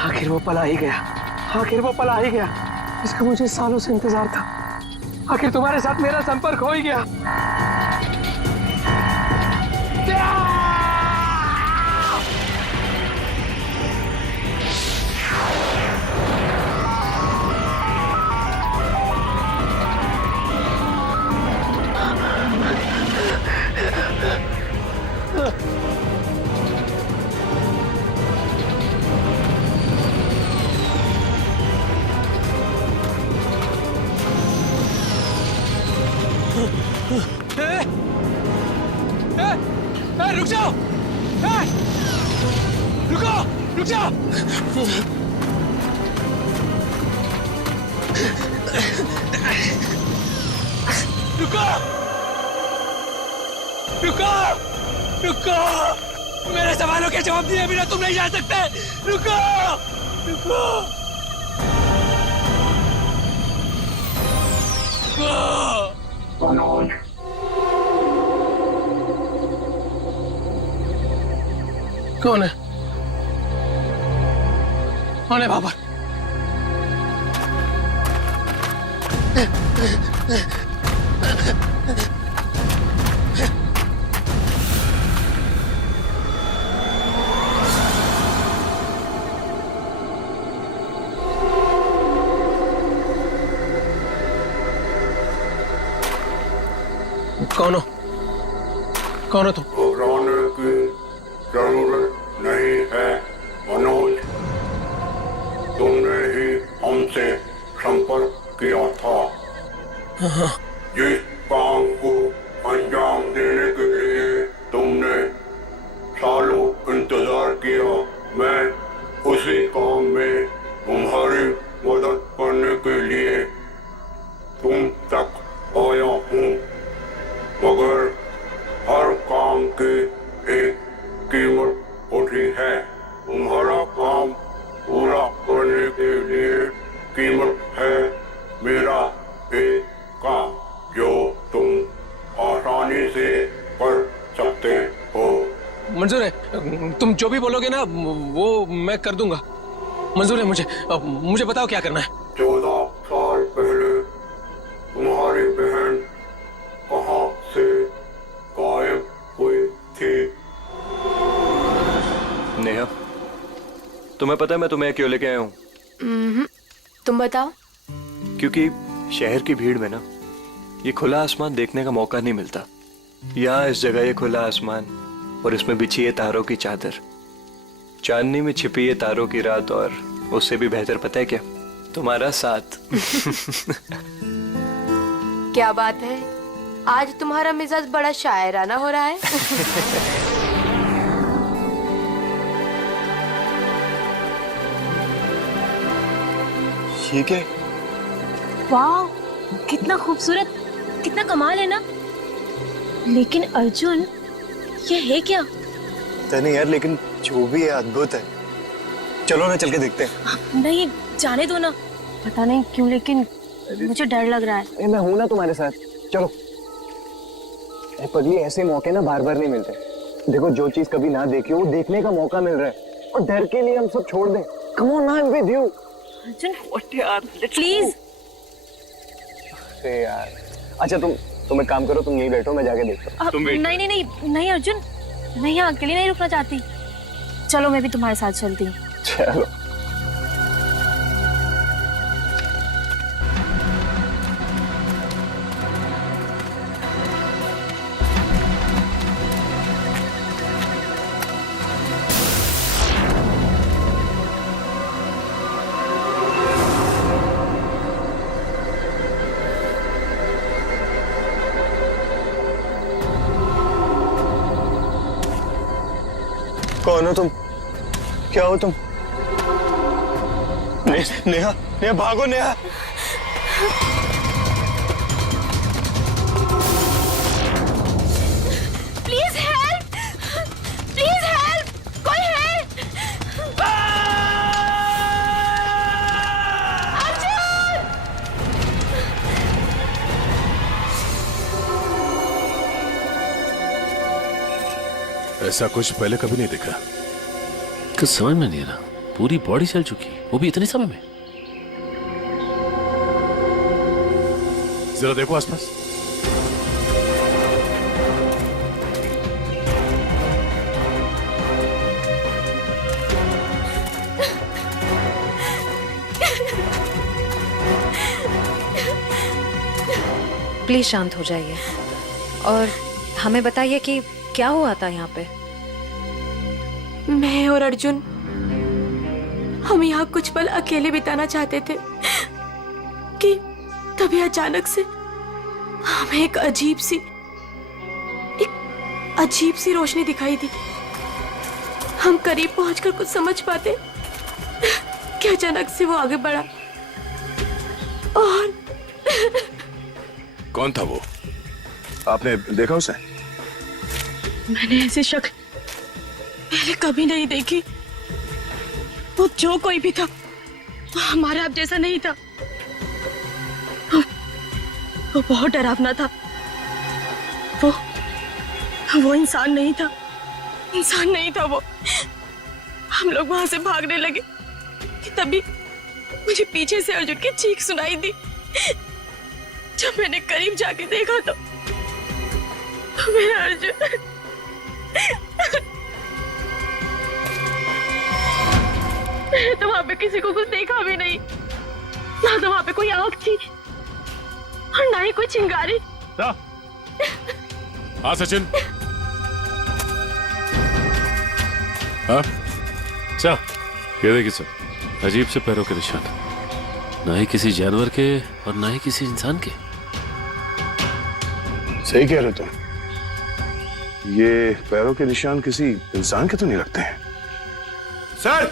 आखिर वो पला ही गया, आखिर वो पला ही गया, इसका मुझे सालों से इंतजार था। आखिर तुम्हारे साथ मेरा संपर्क हो ही गया। रुक जाओ, रुको, रुक जाओ। रुको, रुको, रुको, मेरे सवालों के जवाब दिए बिना तुम नहीं जा सकते। रुको, रुको, मनोज, कौन है? कौन है बाबर? कौन हो? कौन हो तुम? घबराने की जरूरत नहीं है मनोज, तुमने ही हमसे संपर्क किया था। जिस काम को अंजाम देने के लिए तुमने सालों इंतजार किया, मैं उसी काम में तुम्हारी मदद करने के लिए तुम तक आया हूँ, मगर हर काम की एक कीमत होती है। तुम्हारा काम पूरा करने के लिए कीमत है मेरा एक काम जो तुम आसानी से कर सकते हो। मंजूर है, तुम जो भी बोलोगे ना वो मैं कर दूंगा। मंजूर है मुझे। मुझे बताओ क्या करना है। 14 साल पहले तुम्हारी बहन कहाँ से गायब हुई थी? नेहा, तुम्हें पता है मैं तुम्हें क्यों लेके आया हूँ? तुम बताओ। क्योंकि शहर की भीड़ में ना ये खुला आसमान देखने का मौका नहीं मिलता। यहाँ इस जगह ये खुला आसमान और इसमें बिछी है तारों की चादर, चांदनी में छिपी है तारों की रात, और उससे भी बेहतर पता है क्या? तुम्हारा साथ। क्या बात है, आज तुम्हारा मिजाज बड़ा शायराना हो रहा है। ये क्या? वाह, कितना खूबसूरत, कितना कमाल है ना। लेकिन अर्जुन, ये है क्या? पता नहीं यार, लेकिन जो भी है अद्भुत है। चलो ना चल के देखते हैं। नहीं, जाने दो ना। पता नहीं क्यों लेकिन मुझे डर लग रहा है। मैं हूं ना तुम्हारे साथ, चलो। पगली, ऐसे मौके ना बार बार नहीं मिलते। देखो, जो चीज कभी ना देखी हो वो देखने का मौका मिल रहा है, और डर के लिए हम सब छोड़ दें। Come on, I am with you. Arjun, please. अरे यार, अच्छा तुम एक काम करो, तुम यहीं बैठो, मैं जाके देखता हूँ। नहीं नहीं नहीं नहीं अर्जुन, मैं यहाँ अकेले नहीं रुकना चाहती। चलो, मैं भी तुम्हारे साथ चलती हूँ। चलो। कौन हो तुम? क्या हो तुम? नेहा, नेहा भागो Neha. Please help, please help, कोई है? ऐसा कुछ पहले कभी नहीं देखा। कुछ समझ में नहीं आ रहा, पूरी बॉडी चल चुकी है, वो भी इतने समय में। जरा देखो आसपास। प्लीज शांत हो जाइए और हमें बताइए कि क्या हुआ था यहाँ पे। मैं और अर्जुन हम यहाँ कुछ पल अकेले बिताना चाहते थे कि तभी अचानक से हमें एक अजीब सी रोशनी दिखाई दी। हम करीब पहुंचकर कुछ समझ पाते कि अचानक से वो आगे बढ़ा और कौन था वो? आपने देखा उसे? मैंने ऐसी शक्ल पहले कभी नहीं देखी। वो जो कोई भी था वो हमारे आप जैसा नहीं था। वो बहुत डरावना था। वो इंसान नहीं था, इंसान नहीं था वो। हम लोग वहां से भागने लगे कि तभी मुझे पीछे से अर्जुन की चीख सुनाई दी। जब मैंने करीब जाके देखा तो मेरा अर्जुन मैंने तो वहां पे किसी को कुछ देखा भी नहीं, ना तो वहां पे कोई आंख थी और ना ही कोई चिंगारी। हाँ सचिन। हाँ अच्छा, ये देखिए सर, अजीब से पैरों के निशान, ना ही किसी जानवर के और ना ही किसी इंसान के। सही कह रहे हो तुम। ये पैरों के निशान किसी इंसान के तो नहीं लगते हैं। सर,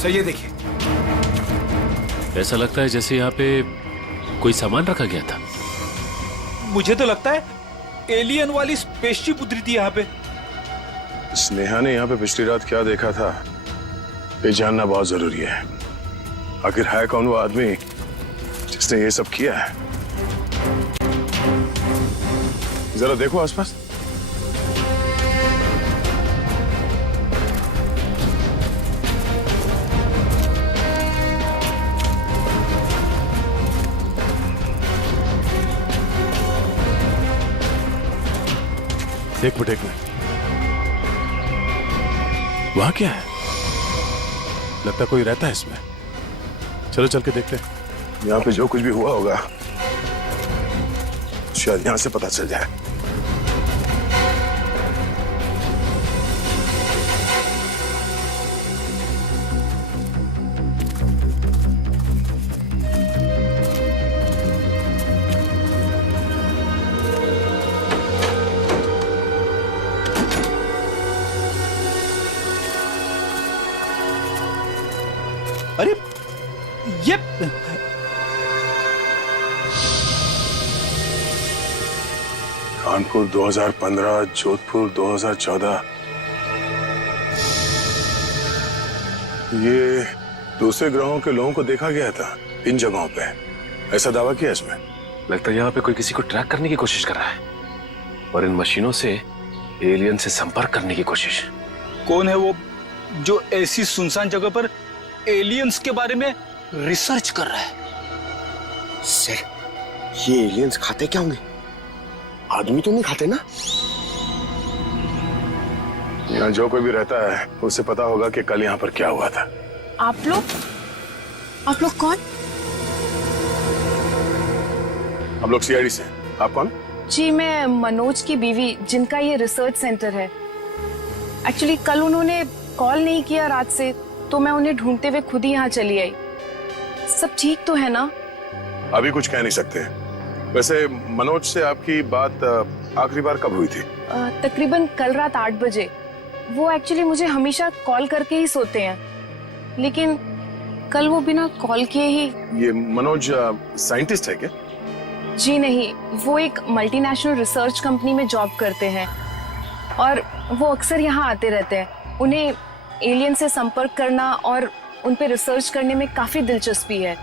सर ये देखिए, ऐसा लगता है जैसे यहाँ पे कोई सामान रखा गया था। मुझे तो लगता है एलियन वाली स्पेसशिप उतरी थी यहाँ पे। स्नेहा ने यहाँ पे पिछली रात क्या देखा था ये जानना बहुत जरूरी है। आखिर है कौन वो आदमी जिसने ये सब किया है? जरा देखो आसपास। देख बेटे, वहां क्या है? लगता कोई रहता है इसमें। चलो चल के देखते हैं। यहाँ पे जो कुछ भी हुआ होगा शायद यहाँ से पता चल जाए। अरे ये कानपुर 2015, जोधपुर 2014। ये दूसरे ग्रहों के लोगों को देखा गया था इन जगहों पे, ऐसा दावा किया इसमें। लगता है यहाँ पे कोई किसी को ट्रैक करने की कोशिश कर रहा है और इन मशीनों से एलियन से संपर्क करने की कोशिश। कौन है वो जो ऐसी सुनसान जगह पर एलियंस के बारे में रिसर्च कर रहा है? सर, ये एलियंस खाते क्या होंगे? आदमी तो नहीं खाते ना? यहाँ जो कोई भी रहता है उसे पता होगा कि कल यहाँ पर क्या हुआ था। आप लोग कौन? हम लोग सीआईडी से। आप कौन? जी, मैं मनोज की बीवी, जिनका ये रिसर्च सेंटर है। एक्चुअली कल उन्होंने कॉल नहीं किया रात से, तो मैं उन्हें ढूंढते हुए खुद ही यहाँ चली आई। सब ठीक तो है ना? अभी कुछ कह नहीं सकते। वैसे मनोज से आपकी बात आखिरी बार कब हुई थी? तकरीबन कल रात 8 बजे। वो एक्चुअली मुझे हमेशा कॉल करके ही सोते हैं, लेकिन कल वो बिना कॉल किए ही। ये मनोज साइंटिस्ट है क्या? जी नहीं, वो एक मल्टीनेशनल रिसर्च कंपनी में जॉब करते हैं और वो अक्सर यहाँ आते रहते हैं। उन्हें एलियन से संपर्क करना और उन पे रिसर्च करने में काफी दिलचस्पी है।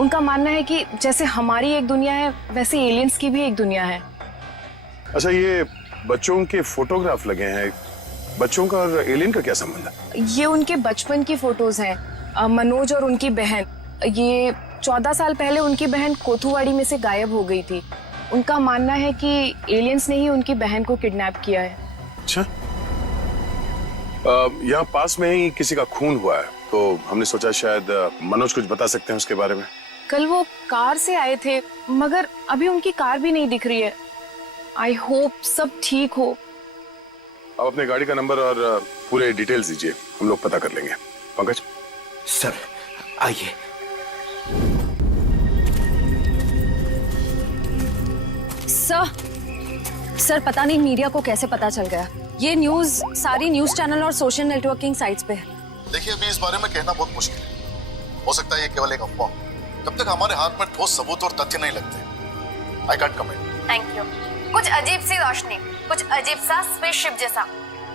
उनका मानना है कि जैसे हमारी एक दुनिया है वैसे एलियंस की भी एक दुनिया है। अच्छा, ये बच्चों के फोटोग्राफ लगे हैं, बच्चों का और एलियन का क्या संबंध है? ये उनके बचपन की फोटोज हैं, मनोज और उनकी बहन। ये 14 साल पहले उनकी बहन कोथुवाड़ी में से गायब हो गई थी। उनका मानना है कि एलियंस ने ही उनकी बहन को किडनैप किया है। अच्छा, यहाँ पास में ही किसी का खून हुआ है, तो हमने सोचा शायद मनोज कुछ बता सकते हैं उसके बारे में। कल वो कार से आए थे, मगर अभी उनकी कार भी नहीं दिख रही है। आई होप सब ठीक हो। आप अपने गाड़ी का नंबर और पूरे डिटेल्स दीजिए, हम लोग पता कर लेंगे। पंकज सर आइए। सर पता नहीं मीडिया को कैसे पता चल गया। ये न्यूज़ सारी न्यूज़ चैनल और सोशल नेटवर्किंग साइट्स पे है। देखिए, अभी इस बारे में कहना बहुत मुश्किल है। हो सकता है ये केवल एक अफवाह हो। जब तक हमारे हाथ में ठोस सबूत और तथ्य नहीं लगते, I can't comment. Thank you. कुछ अजीब सी रोशनी, कुछ अजीब सा स्पेसशिप जैसा,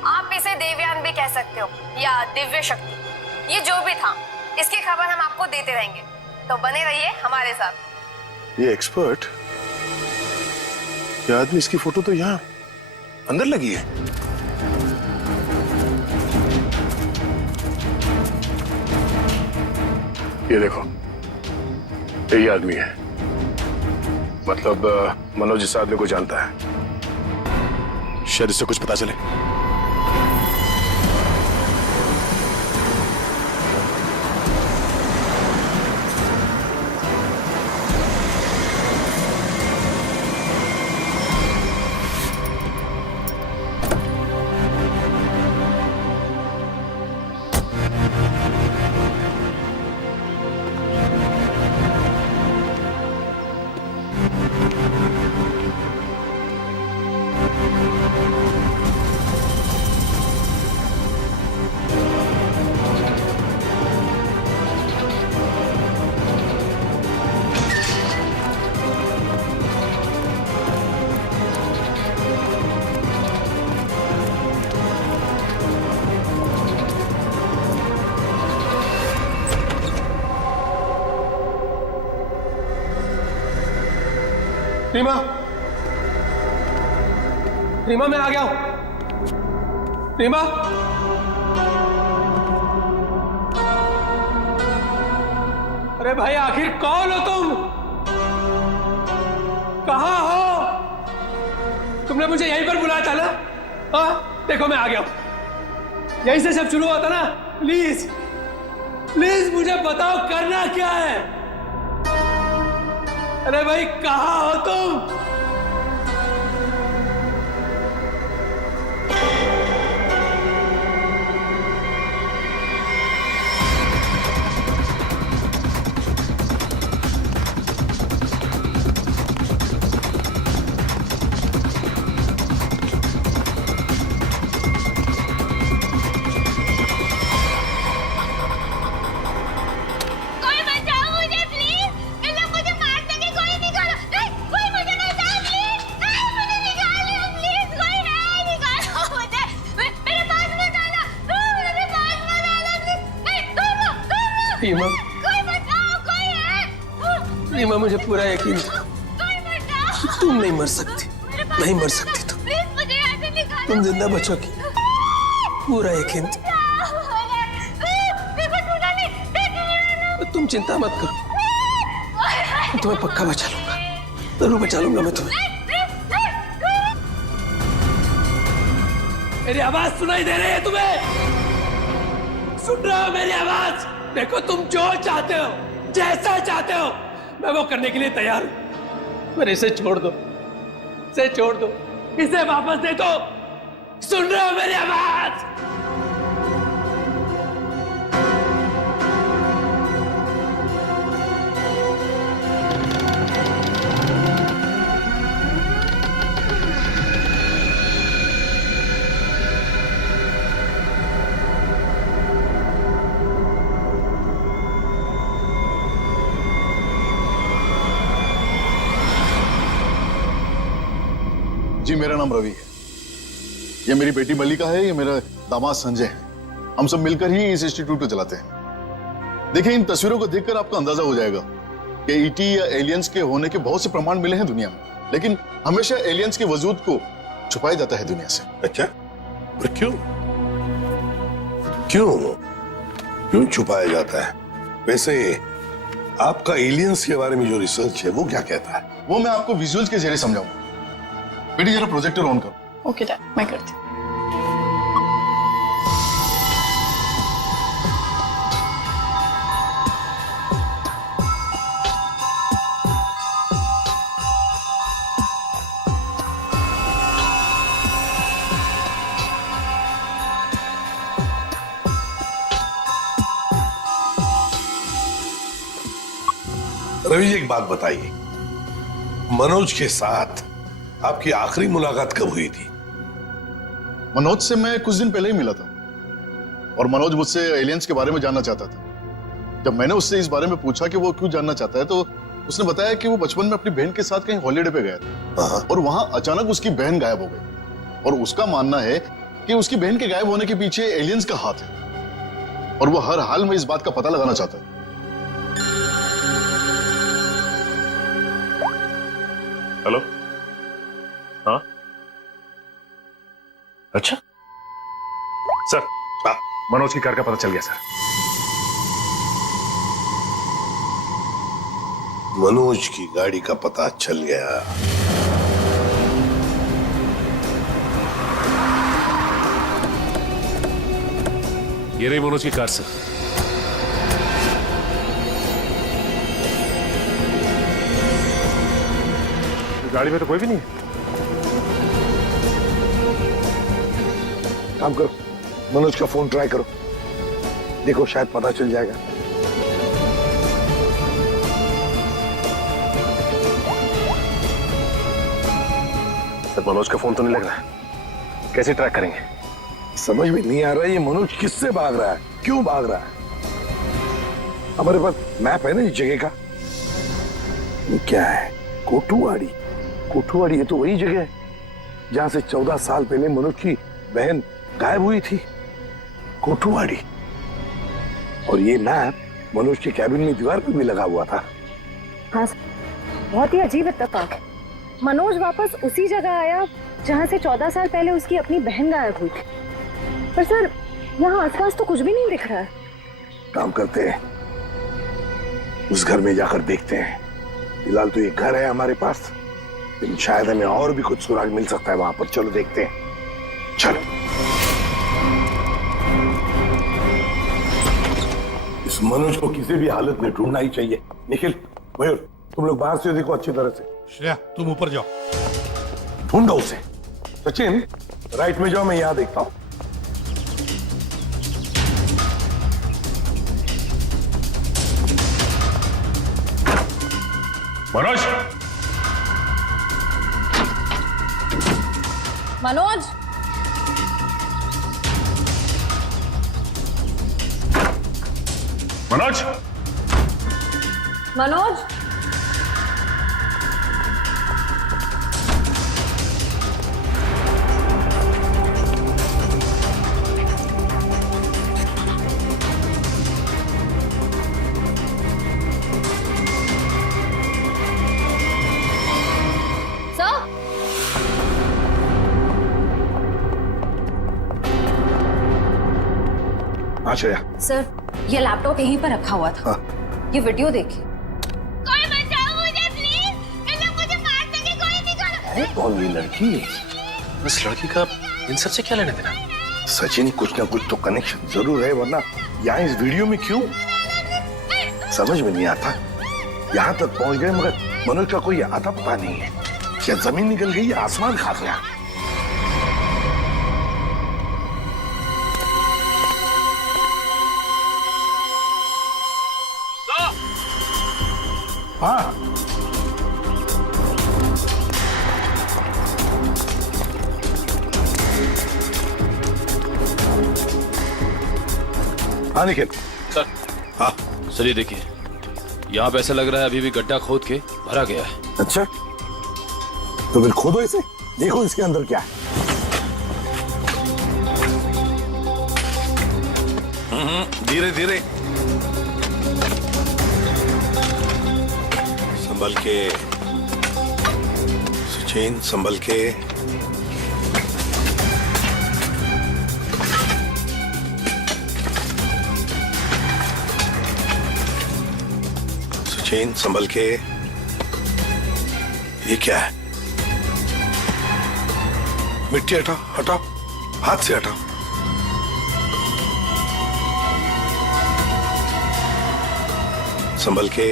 आप इसे देवयान भी कह सकते हो या दिव्य शक्ति। ये जो भी था, इसकी खबर हम आपको देते रहेंगे, तो बने रहिए हमारे साथ। ये एक्सपर्ट, ये आदमी, इसकी फोटो तो यहाँ अंदर लगी है। ये देखो, यही आदमी है। मतलब मनोज इस आदमी को जानता है। शायद इससे कुछ पता चले। रीमा, रीमा मैं आ गया हूं। रीमा, अरे भाई आखिर कौन हो तुम? कहां हो? तुमने मुझे यहीं पर बुलाया था ना? हाँ, देखो मैं आ गया हूं। यहीं से सब शुरू होता ना। प्लीज प्लीज मुझे बताओ करना क्या है? अरे भाई कहां हो तुम? रीमा, रीमा मुझे पूरा यकीन था कि तुम नहीं मर सकती, नहीं मर सकती तुम जिंदा बचोगी, पूरा यकीन था। तुम चिंता मत करो, मैं तुम्हें पक्का बचा लूंगा, जरूर बचा लूंगा मैं तुम्हें। मेरी आवाज सुनाई दे रही है तुम्हें? सुन रहे हो मेरी आवाज? देखो तुम जो चाहते हो, जैसा चाहते हो, मैं वो करने के लिए तैयार हूं, पर इसे छोड़ दो, इसे छोड़ दो, इसे वापस दे दो। सुन रहे हो मेरी आवाज? जी मेरा नाम रवि है, ये मेरी बेटी मल्लिका है, ये मेरा दामाद संजय है। हम सब मिलकर ही इस इंस्टीट्यूट को चलाते हैं। देखिए इन तस्वीरों को देखकर आपको अंदाजा हो जाएगा कि ईटी या एलियंस के होने के बहुत से प्रमाण मिले हैं दुनिया में, लेकिन हमेशा एलियंस के वजूद को छुपाया जाता है दुनिया से। अच्छा, पर क्यों छुपाया जाता है? वैसे आपका एलियंस के बारे में जो रिसर्च है वो क्या कहता है? वो मैं आपको विजुअल्स के जरिए समझाऊंगा। बेटी जरा प्रोजेक्टर ऑन करो। ओके डैड, मैं करती हूँ। रवि जी एक बात बताइए, मनोज के साथ आपकी आखिरी मुलाकात कब हुई थी? मनोज से मैं कुछ दिन पहले ही मिला था और मनोज मुझसे एलियंस के बारे में जानना चाहता था। जब मैंने उससे इस बारे में पूछा कि वो क्यों जानना चाहता है, तो उसने बताया कि वो बचपन में अपनी बहन के साथ कहीं हॉलीडे पे गया था और वहां अचानक उसकी बहन गायब हो गई और उसका मानना है कि उसकी बहन के गायब होने के पीछे एलियंस का हाथ है और वो हर हाल में इस बात का पता लगाना चाहता है। हेलो, हाँ, अच्छा सर, मनोज की कार का पता चल गया सर। मनोज की गाड़ी का पता चल गया। ये रही मनोज की कार सर। गाड़ी में तो कोई भी नहीं है। काम करो, मनोज का फोन ट्राई करो, देखो शायद पता चल जाएगा। सर मनोज का फोन तो नहीं लग रहा है, कैसे ट्रैक करेंगे? समझ में नहीं आ रहा है ये मनोज किससे भाग रहा है, क्यों भाग रहा है? हमारे पास मैप है ना इस जगह का। ये क्या है? कोठुवाड़ी। कोठुवाड़ी, ये तो वही जगह है जहां से 14 साल पहले मनोज की बहन गायब हुई थी। कोठुवाड़ी। और ये मैप मनोज के कैबिन में दीवार पर भी लगा हुआ था। हाँ, बहुत ही अजीब इत्तेफाक है। मनोज वापस उसी जगह आया जहां से 14 साल पहले उसकी अपनी बहन गायब हुई थी। पर सर, यहाँ आसपास तो कुछ भी नहीं दिख रहा है। काम करते हैं, उस घर में जाकर देखते हैं। फिलहाल तो ये घर है हमारे पास, लेकिन शायद हमें और भी कुछ सुराग मिल सकता है वहां पर। चलो देखते हैं, चलो। इस मनोज को किसी भी हालत में ढूंढना ही चाहिए। निखिल, मयूर, तुम लोग बाहर से देखो अच्छी तरह से। श्रेया, तुम ऊपर जाओ, ढूंढो उसे। सचिन, राइट में जाओ, मैं यहां देखता हूं। मनोज, मनोज, मनोज, मनोज, श्रेया। सर, ये लैपटॉप यहीं पर रखा हुआ था। ये वीडियो देखिए। कोई बचाओ मुझे प्लीज, इन लोग मुझे मार देंगे, कोई निकालो। अरे कौन ये लड़की? इस लड़की का इन सब से क्या लेना देना? सचिन, कुछ ना कुछ तो कनेक्शन जरूर है, वरना यहाँ इस वीडियो में क्यों? समझ में नहीं आता। यहाँ तक पहुंच गए मगर मनोज का कोई आता पता नहीं है। क्या जमीन निकल गई या आसमान खा गया? हाँ, हाँ निखिल। सर, हाँ सर, ये देखिए, यहाँ पे ऐसा लग रहा है अभी भी गड्ढा खोद के भरा गया है। अच्छा, तो फिर खोदो इसे। देखो इसके अंदर क्या है। धीरे धीरे, संभल के सचिन, संभल के। सचिन, संभल के। ये क्या है? मिट्टी हटाओ, हटाओ, हाथ से हटाओ। संभल के।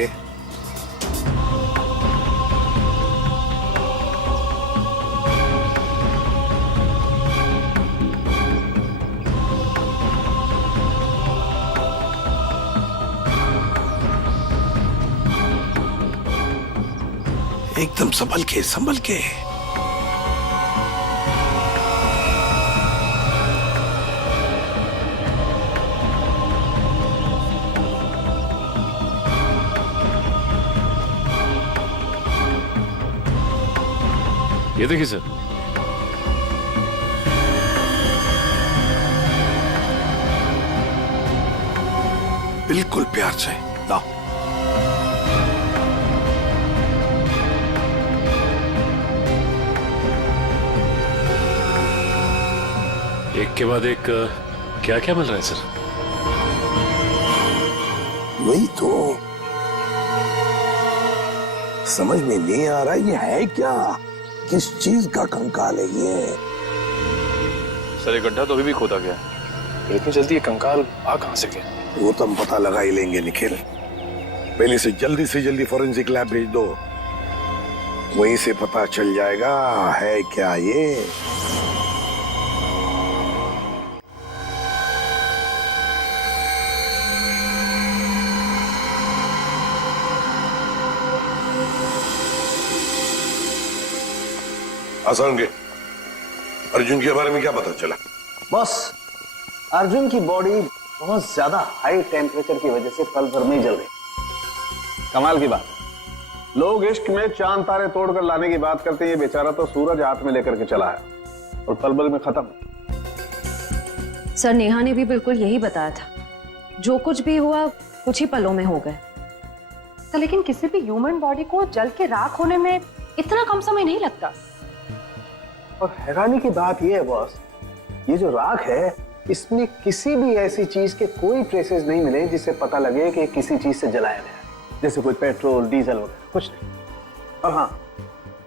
एकदम संभल के, संभल के। ये देखिए सर, बिल्कुल प्यार से लाओ। एक के बाद एक क्या क्या मिल रहा है सर? वही तो समझ में नहीं आ रहा, ये है क्या? किस चीज का कंकाल है ये? सर, ये गड्ढा तो अभी भी खोदा गया है, इतनी जल्दी ये कंकाल आ कहां से गया? वो तो हम पता लगा ही लेंगे निखिल। पहले से जल्दी फॉरेंसिक लैब भेज दो, वहीं से पता चल जाएगा है क्या ये। आसान के अर्जुन के बारे में क्या पता चला? बॉस, अर्जुन की बॉडी बहुत ज्यादा हाई टेम्परेचर की वजह से पल भर में जल गई। कमाल की बात, लोग इश्क में चांद तारे तोड़कर लाने की बात करते हैं, ये बेचारा तो सूरज हाथ में लेकर के चला है और पल भर में खत्म। सर, नेहा ने भी बिल्कुल यही बताया था, जो कुछ भी हुआ कुछ ही पलों में हो गए। तो लेकिन किसी भी ह्यूमन बॉडी को जल के राख होने में इतना कम समय नहीं लगता। और हैरानी की बात यह है बॉस, ये जो राख है इसमें किसी भी ऐसी चीज के कोई ट्रेसेस नहीं मिले जिससे पता लगे कि किसी चीज से जलाया गया है, जैसे कोई पेट्रोल, डीजल वगैरह, कुछ नहीं। और हाँ,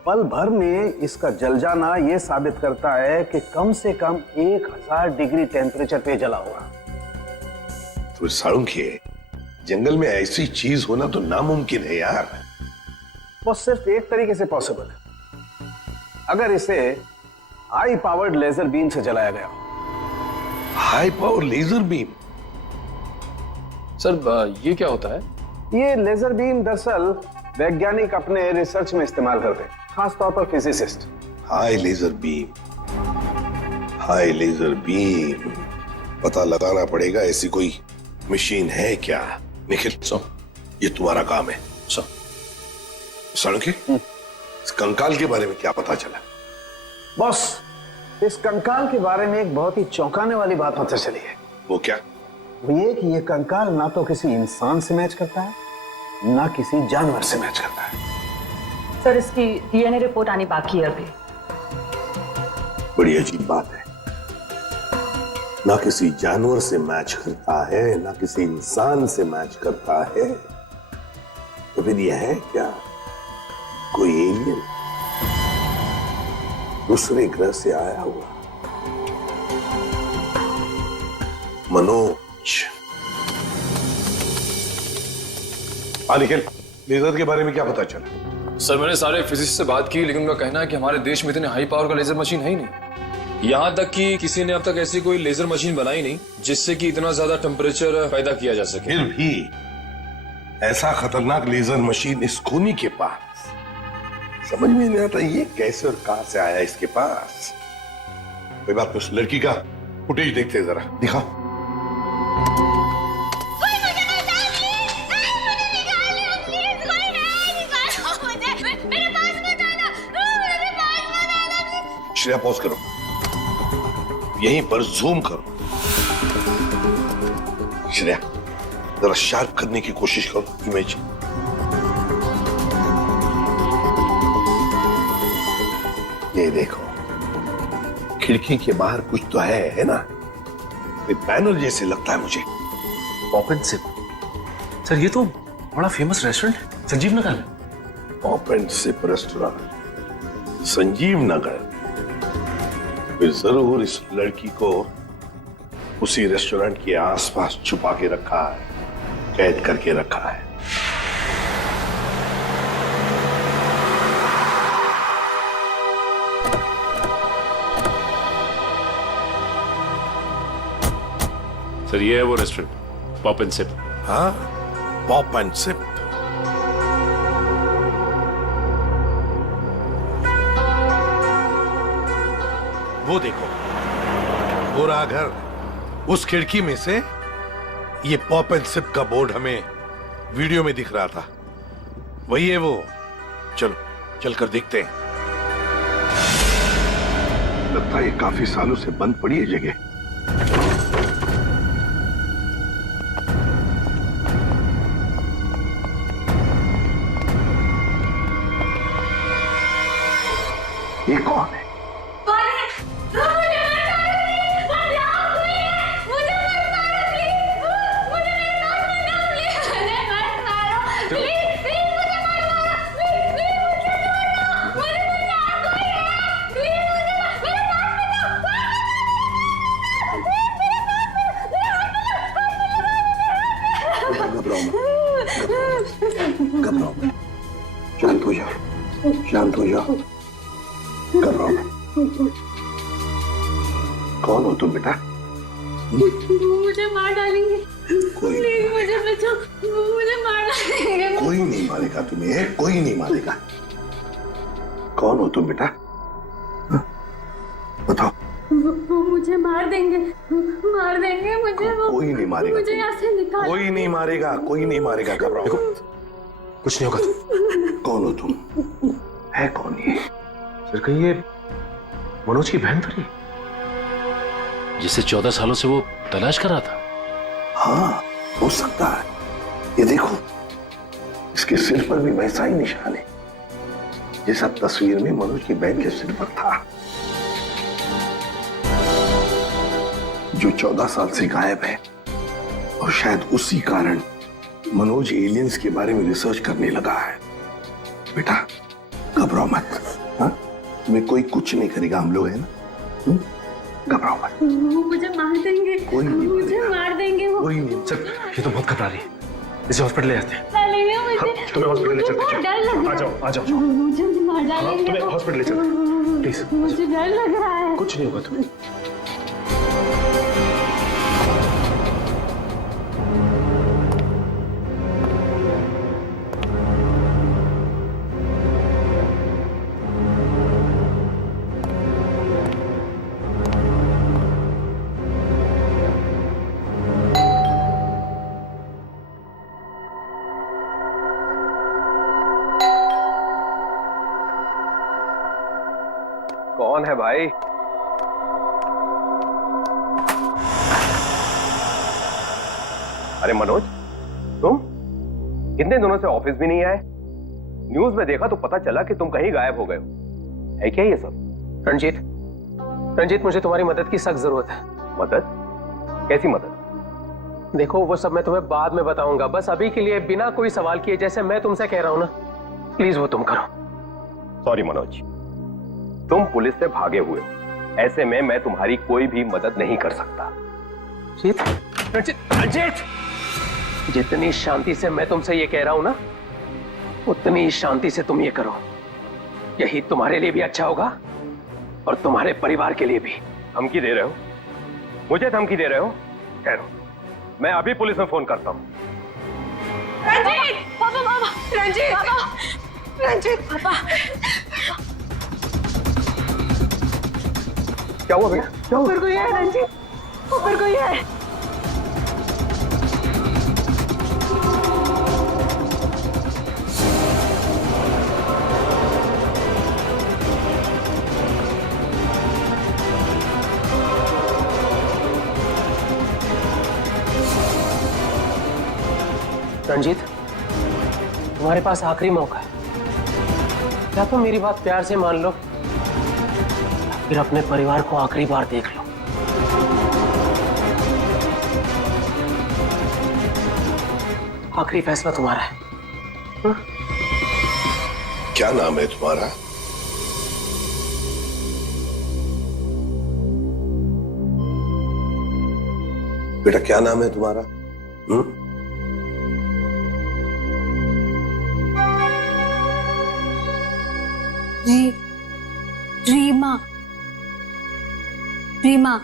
पल भर में इसका जल जाना यह साबित करता है कि कम से कम 1000 डिग्री टेम्परेचर पे जला होगा। तो साळुंखे, जंगल में ऐसी चीज होना तो नामुमकिन है यार। वो सिर्फ एक तरीके से पॉसिबल है, अगर इसे हाई पावर्ड लेजर बीम से जलाया गया। High power laser beam? Sir, ये क्या होता है? ये लेजर बीम दरअसल वैज्ञानिक अपने रिसर्च में इस्तेमाल करते हैं, खास तौर पर physicist. High laser beam, high laser beam, पता लगाना पड़ेगा ऐसी कोई मशीन है क्या। निखिल, ये तुम्हारा काम है। साळुंखे, इस कंकाल के बारे में क्या पता चला? बॉस, इस कंकाल के बारे में एक बहुत ही चौंकाने वाली बात पता चली है। वो क्या? वो ये कि ये कंकाल ना तो किसी इंसान से मैच करता है, ना किसी जानवर से मैच करता है। सर, इसकी डीएनए रिपोर्ट आनी बाकी है अभी। बड़ी अजीब बात है, ना किसी जानवर से मैच करता है, ना किसी इंसान से मैच करता है। तो फिर यह है क्या? कोई एलियन, दूसरे ग्रह से आया हुआ मनोज। निखिल, लेजर के बारे में क्या पता चला? सर, मैंने सारे फिजिसिस्ट से बात की, लेकिन उनका कहना है कि हमारे देश में इतने हाई पावर का लेजर मशीन है ही नहीं। यहाँ तक कि किसी ने अब तक ऐसी कोई लेजर मशीन बनाई नहीं जिससे कि इतना ज्यादा टेम्परेचर पैदा किया जा सके। फिर भी ऐसा खतरनाक लेजर मशीन इस खूनी के पास, समझ में नहीं आता ये कैसे और कहां से आया इसके पास। कोई बात नहीं, उस लड़की का फुटेज देखते हैं, जरा दिखाओ। श्रेया पॉज करो, यहीं पर जूम करो। श्रेया जरा शार्प करने की कोशिश करो इमेज। ये देखो, खिड़की के बाहर कुछ तो है ना? बैनर जैसे लगता है मुझे। Pop and SIP. सर ये तो बड़ा फेमस रेस्टोरेंट है, संजीव नगर में। Pop and sip restaurant, Sanjeev Nagar. फिर जरूर इस लड़की को उसी रेस्टोरेंट के आसपास छुपा के रखा है, कैद करके रखा है। सर ये है वो रेस्टोरेंट, पॉप एंड सिप। हाँ, पॉप एंड सिप। वो देखो, पूरा घर, उस खिड़की में से ये पॉप एंड सिप का बोर्ड हमें वीडियो में दिख रहा था। वही है वो। चलो चलकर देखते हैं। लगता है ये काफी सालों से बंद पड़ी है जगह। ये कौन है? घबराओ मत, शांत हो जाओ, शांत हो जाओ, घबराओ मत। कौन हो तुम बेटा? मुझे मार डालेंगे। कोई प्लीज मुझे बचाओ, मुझे मार डालेंगे। कोई नहीं मारेगा तुम्हें, कोई नहीं मारेगा। कौन हो तुम बेटा? बताओ। वो मुझे मार देंगे, मार देंगे मुझे। वो कोई नहीं मारेगा, मुझे यहाँ से निकाल। कोई नहीं मारेगा, कोई नहीं मारेगा। घबराओ, कुछ नहीं होगा। कौन हो तुम? है कौन ये? सर कहीं ये मनोज की बहन तो नहीं, जिसे 14 सालों से वो तलाश कर रहा था? हाँ, हो सकता है। ये देखो, इसके सिर पर भी वैसा ही निशान है जैसा तस्वीर में मनोज की बहन के सिर पर था, जो 14 साल से गायब है। और शायद उसी कारण मनोज एलियंस के बारे में रिसर्च करने लगा है। बेटा घबराओ मत, हाँ? तुम्हें कोई कुछ नहीं करेगा, हम लोग हैं ना। घबराओ मत। वो मुझे मार देंगे, कोई नहीं मुझे मार देंगे वो। कोई नहीं। सर ये तो बहुत घबरा रही है, इसे हॉस्पिटल ले जाते हैं। डालेंगे मुझे। तुम्हें हॉस्पिटल ले चलते हैं। डर लग रहा है। आ जाओ, आ जाओ। मुझे मार डालेंगे। तुम्हें हॉस्पिटल ले चलते हैं, प्लीज। मुझे डर लग रहा है। कुछ नहीं होगा तुम्हें। कौन है भाई? अरे मनोज, तुम कितने दिनों से ऑफिस भी नहीं आए? न्यूज में देखा तो पता चला कि तुम कहीं गायब हो गए हो। है क्या ये सब? रंजीत मुझे तुम्हारी मदद की सख्त जरूरत है। मदद? कैसी मदद? देखो वो सब मैं तुम्हें बाद में बताऊंगा, बस अभी के लिए बिना कोई सवाल किए जैसे मैं तुमसे कह रहा हूं ना, प्लीज वो तुम करो। सॉरी मनोज, तुम पुलिस से भागे हुए हो, ऐसे में मैं तुम्हारी कोई भी मदद नहीं कर सकता। रंजीत, जितनी शांति से मैं तुमसे ये कह रहा हूं ना, उतनी शांति से तुम ये करो। यही तुम्हारे लिए भी अच्छा होगा और तुम्हारे परिवार के लिए भी। धमकी दे रहे हो? मुझे धमकी दे रहे हो? ठहरो, मैं अभी पुलिस में फोन करता हूं। रंजीत, पापा, पापा, रंजीत, पापा, रंजीत, पापा। क्या हुआ बेटा? क्या हुआ? ऊपर कोई है रंजीत, ऊपर कोई है। रणजीत, तुम्हारे पास आखिरी मौका है। या तो मेरी बात प्यार से मान लो, फिर अपने परिवार को आखिरी बार देख लो। आखिरी फैसला तुम्हारा है। क्या नाम है तुम्हारा? बेटा क्या नाम है तुम्हारा? रीमा। रीमा,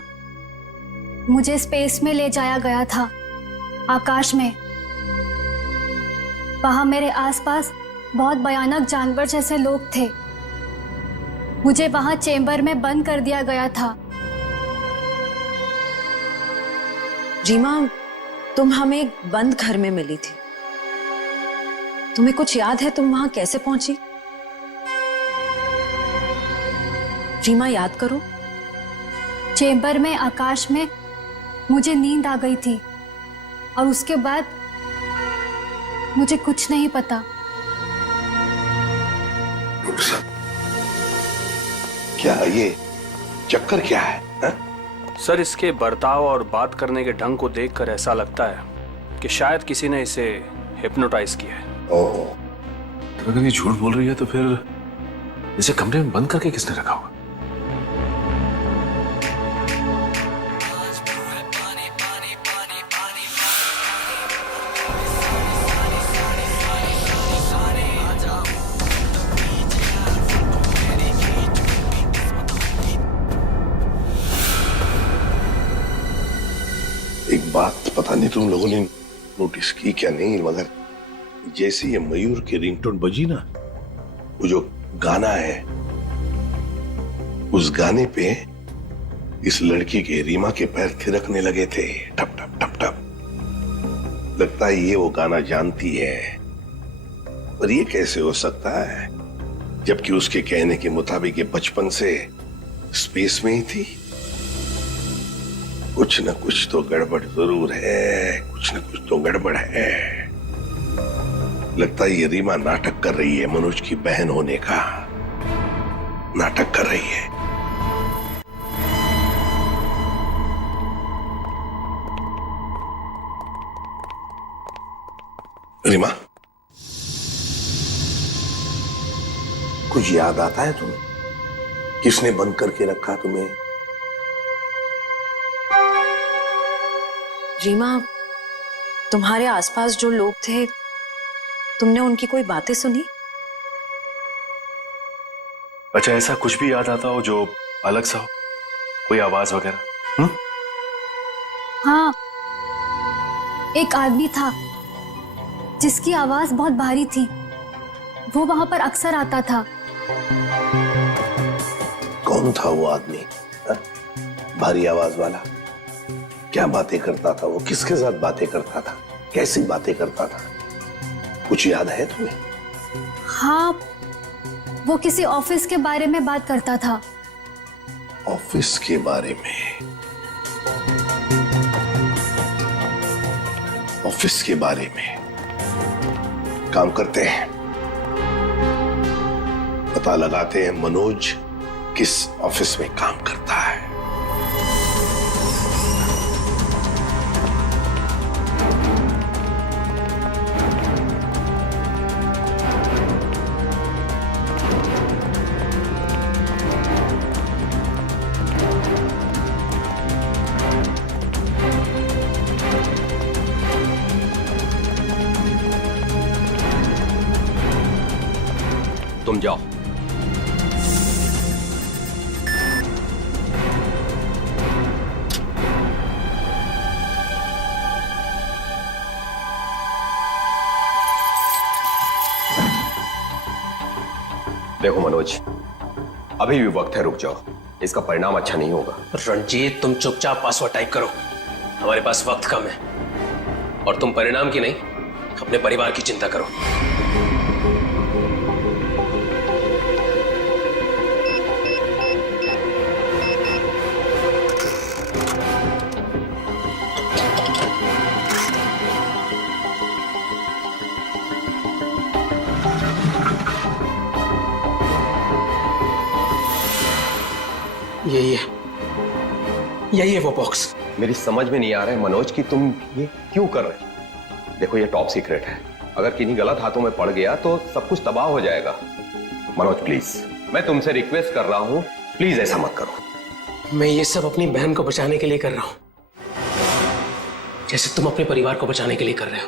मुझे स्पेस में ले जाया गया था, आकाश में। वहां मेरे आसपास बहुत भयानक जानवर जैसे लोग थे। मुझे वहां चेंबर में बंद कर दिया गया था। रीमा, तुम हमें एक बंद घर में मिली थी। तुम्हें कुछ याद है तुम वहां कैसे पहुंची? रीमा, याद करो। चेंबर में आकाश में मुझे नींद आ गई थी और उसके बाद मुझे कुछ नहीं पता। क्या ये चक्कर क्या है? सर, इसके बर्ताव और बात करने के ढंग को देखकर ऐसा लगता है कि शायद किसी ने इसे हिप्नोटाइज किया है। ओह, तो अगर ये झूठ बोल रही है तो फिर इसे कमरे में बंद करके किसने रखा होगा? एक बात पता नहीं तुम लोगों ने नोटिस की क्या नहीं, मगर जैसे ये मयूर की रिंगटोन बजी ना, वो जो गाना है, उस गाने पे इस लड़की के रीमा के पैर थिरकने लगे थे, टप टप टप टप। लगता है ये वो गाना जानती है, पर ये कैसे हो सकता है जबकि उसके कहने के मुताबिक ये बचपन से स्पेस में ही थी। कुछ न कुछ तो गड़बड़ जरूर है, कुछ न कुछ तो गड़बड़ है। लगता है ये रीमा नाटक कर रही है, मनोज की बहन होने का नाटक कर रही है। रीमा, कुछ याद आता है तुम्हें? किसने बंद करके रखा तुम्हें? रीमा, तुम्हारे आसपास जो लोग थे, तुमने उनकी कोई बातें सुनी? अच्छा, ऐसा कुछ भी याद आता हो जो अलग सा हो, कोई आवाज वगैरह? हाँ, एक आदमी था जिसकी आवाज बहुत भारी थी। वो वहां पर अक्सर आता था। कौन था वो आदमी? भारी आवाज वाला? क्या बातें करता था वो? किसके साथ बातें करता था? कैसी बातें करता था? कुछ याद है तुम्हें? हाँ, वो किसी ऑफिस के बारे में बात करता था। ऑफिस के बारे में? ऑफिस के बारे में? काम करते हैं, पता लगाते हैं मनोज किस ऑफिस में काम करता है। तुम जाओ। देखो मनोज, अभी भी वक्त है, रुक जाओ। इसका परिणाम अच्छा नहीं होगा। रणजीत, तुम चुपचाप पासवर्ड टाइप करो, हमारे पास वक्त कम है। और तुम परिणाम की नहीं, अपने परिवार की चिंता करो। यही है वो बॉक्स। मेरी समझ में नहीं आ रहा है मनोज कि तुम ये क्यों कर रहे हो। देखो ये टॉप सीक्रेट है, अगर किन्हीं गलत हाथों में पड़ गया तो सब कुछ तबाह हो जाएगा। मनोज प्लीज, मैं तुमसे रिक्वेस्ट कर रहा हूं, प्लीज ऐसा मत करो। मैं ये सब अपनी बहन को बचाने के लिए कर रहा हूं, जैसे तुम अपने परिवार को बचाने के लिए कर रहे हो।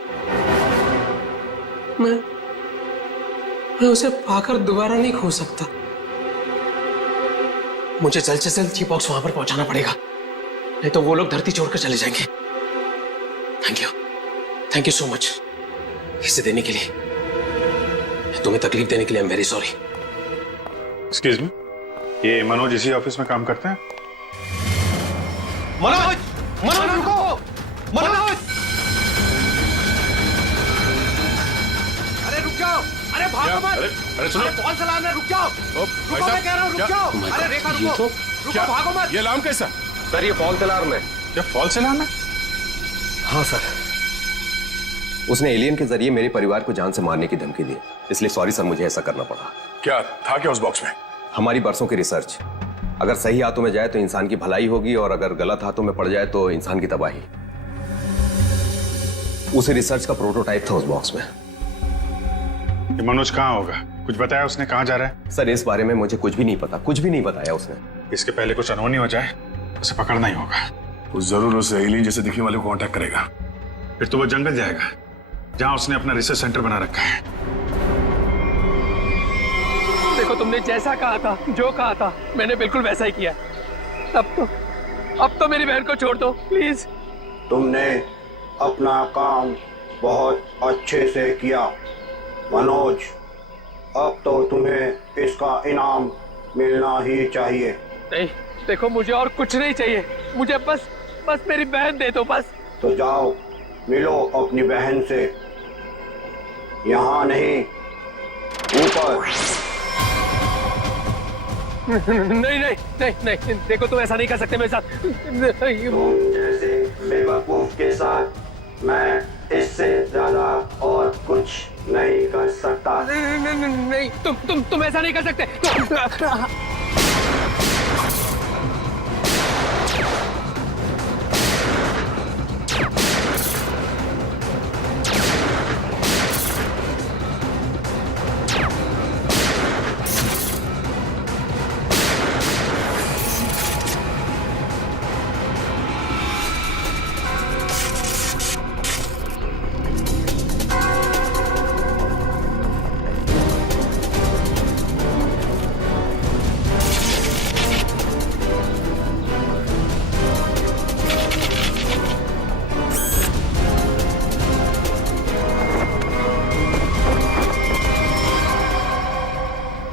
मैं उसे पाकर दोबारा नहीं खो सकता। मुझे जल्द से जल्द ये बॉक्स वहां पर पहुंचाना पड़ेगा, नहीं तो वो लोग धरती छोड़कर चले जाएंगे। थैंक यू सो मच इसे देने के लिए, तुम्हें तकलीफ देने के लिए। I am very sorry. Excuse me, ये मनोज इसी ऑफिस में काम करते हैं? मनोज, मनोज रुको, मनोज! अरे रुक जाओ, अरे भागो मत! अरे सुनो, कौन सा अलार्म है? रुक जाओ, रुको, मैं कह रहा हूँ रुक जाओ। अरे रेखा रुको, रुको, भागो मत! ये अलार्म कैसा? सर ये फॉल्स अलार्म है। क्या फॉल्स अलार्म है? हाँ सर, उसने एलियन के जरिए मेरे परिवार को जान से मारने की धमकी दी, इसलिए सॉरी सर, मुझे ऐसा करना पड़ा। क्या था क्या उस बॉक्स में? हमारी बरसों की रिसर्च, अगर सही हाथों में जाए तो इंसान की भलाई होगी और अगर गलत हाथों में पड़ जाए तो इंसान की तबाही। उसी रिसर्च का प्रोटोटाइप था उस बॉक्स में। ये मनोज कहाँ होगा? कुछ बताया उसने कहाँ जा रहा है? सर इस बारे में मुझे कुछ भी नहीं पता, कुछ भी नहीं बताया उसने। इसके पहले कुछ अनहोनी हो जाए उसे पकड़ना ही होगा। वो जरूर उस एलियन जैसे दिखने वाले को कांटेक्ट करेगा, फिर तो वो जंगल जाएगा जहां उसने अपना रिसर्च सेंटर बना रखा है। देखो तुमने जैसा कहा था, जो कहा था, मैंने बिल्कुल वैसा ही किया। अब तो मेरी बहन को छोड़ दो प्लीज। तुमने अपना काम बहुत अच्छे से किया मनोज, अब तो तुम्हें इसका इनाम मिलना ही चाहिए। नहीं देखो, मुझे और कुछ नहीं चाहिए, मुझे बस मेरी बहन दे दो बस। तो जाओ मिलो अपनी बहन से, यहाँ नहीं ऊपर। नहीं, देखो तुम ऐसा नहीं कर सकते मेरे साथ। तुम जैसे बेवकूफ के साथ मैं इससे ज्यादा और कुछ नहीं कर सकता। नहीं, तुम ऐसा नहीं कर सकते।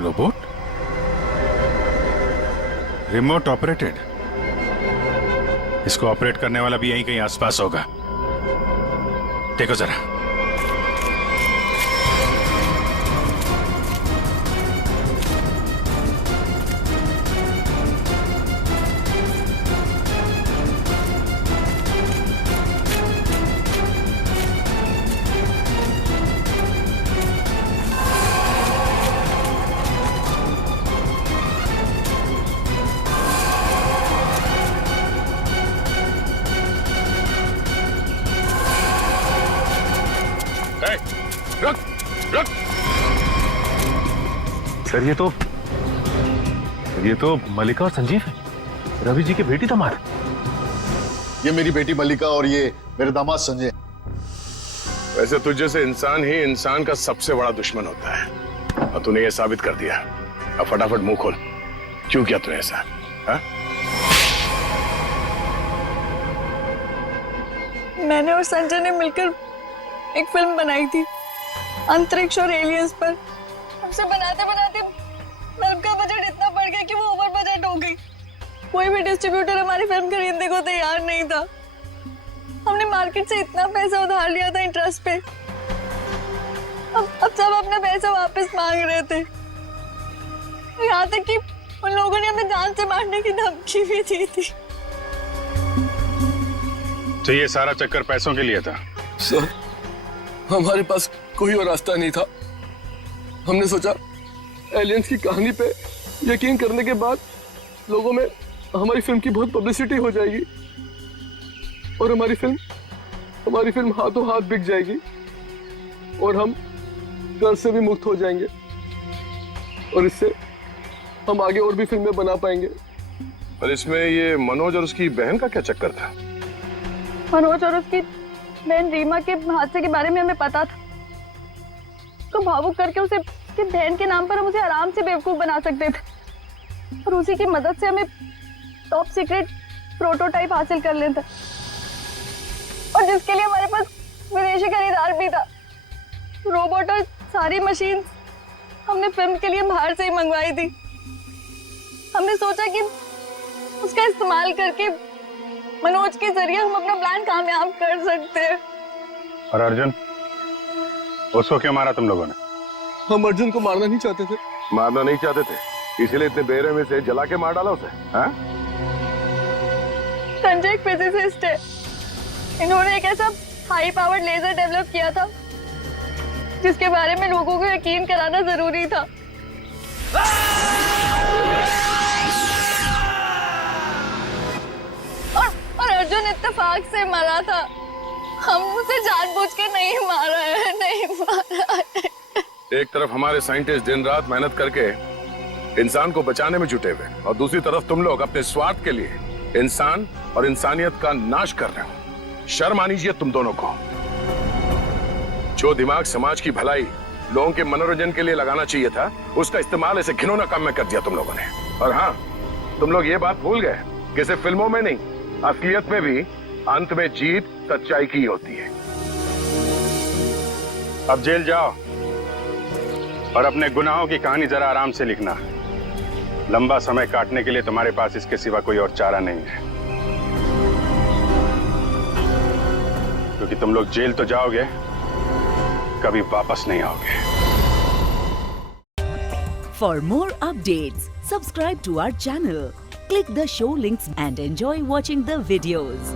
रोबोट? Remote operated? इसको ऑपरेट करने वाला भी यहीं कहीं आसपास होगा। देखो जरा। सर ये तो मल्लिका और संजीव है, रवि जी की बेटी दामाद। ये मेरी बेटी मल्लिका और ये मेरे दामाद संजय। वैसे तुझ जैसे इंसान ही इंसान का सबसे बड़ा दुश्मन होता है, और तूने ये साबित कर दिया। अब फटाफट मुंह खोल, क्यों किया तूने ऐसा? हा? मैंने और संजय ने मिलकर एक फिल्म बनाई थी अंतरिक्ष और एलियंस पर। हमसे बनाते बनाते फिल्म का बजट इतना बढ़ गया कि वो ओवर बजट हो गई। कोई भी डिस्ट्रीब्यूटर हमारी फिल्म खरीदने को तैयार नहीं था। हमने मार्केट से इतना पैसा उधार लिया था इंटरेस्ट पे। अब सब अपना पैसा वापस मांग रहे थे, यहाँ तक कि उन लोगों ने हमें जान से मारने की धमकी भी दी थी। तो ये सारा चक्कर पैसों के लिए था? सर हमारे पास कोई और रास्ता नहीं था। हमने सोचा एलियंस की कहानी पे यकीन करने के बाद लोगों में हमारी फिल्म की बहुत पब्लिसिटी हो जाएगी और हमारी फिल्म हाथों हाथ बिक जाएगी और हम कर्ज से भी मुक्त हो जाएंगे और इससे हम आगे और भी फिल्में बना पाएंगे। और इसमें ये मनोज और उसकी बहन का क्या चक्कर था? मनोज और उसकी बहन रीमा के हादसे के बारे में हमें पता था, तो भावुक करके उसे उसकी बहन के नाम पर हम उसे आराम से बेवकूफ बना सकते थे और उसी की मदद से हमें टॉप सीक्रेट प्रोटोटाइप हासिल कर लेता और जिसके लिए हमारे पास विदेशी खरीदार भी था। रोबोट और सारी मशीन हमने फिल्म के लिए बाहर से ही मंगवाई थी। हमने सोचा कि उसका इस्तेमाल करके मनोज के जरिए हम अपना प्लान कामयाब कर सकते हैं। और अर्जुन, उसको क्यों मारा तुम लोगों ने? हम अर्जुन को मारना नहीं चाहते थे। मारना नहीं चाहते थे, इसीलिए इतने बेरहमी से जला के मार डाला उसे? हाँ? संजय एक फिजिसिस्ट है, इन्होंने एक ऐसा हाई पावर्ड लेजर डेवलप किया था जिसके बारे में लोगों को यकीन कराना जरूरी था। और अर्जुन इत्तेफाक से मरा था, हम उसे जानबूझ के नहीं मारा है, नहीं मारा है। एक तरफ हमारे साइंटिस्ट दिन रात मेहनत करके इंसान को बचाने में जुटे हुए और दूसरी तरफ तुम लोग अपने स्वार्थ के लिए इंसान और इंसानियत का नाश कर रहे हो। शर्म आनी चाहिए तुम दोनों को। जो दिमाग समाज की भलाई, लोगों के मनोरंजन के लिए लगाना चाहिए था, उसका इस्तेमाल ऐसे घिनौना काम में कर दिया तुम लोगों ने। और हाँ, तुम लोग ये बात भूल गए कि सिर्फ फिल्मों में नहीं, असलियत में भी अंत में जीत सच्चाई की होती है। अब जेल जाओ और अपने गुनाहों की कहानी जरा आराम से लिखना। लंबा समय काटने के लिए तुम्हारे पास इसके सिवा कोई और चारा नहीं है, क्योंकि तुम लोग जेल तो जाओगे, कभी वापस नहीं आओगे। For more updates, subscribe to our channel, click the show links and enjoy watching the videos.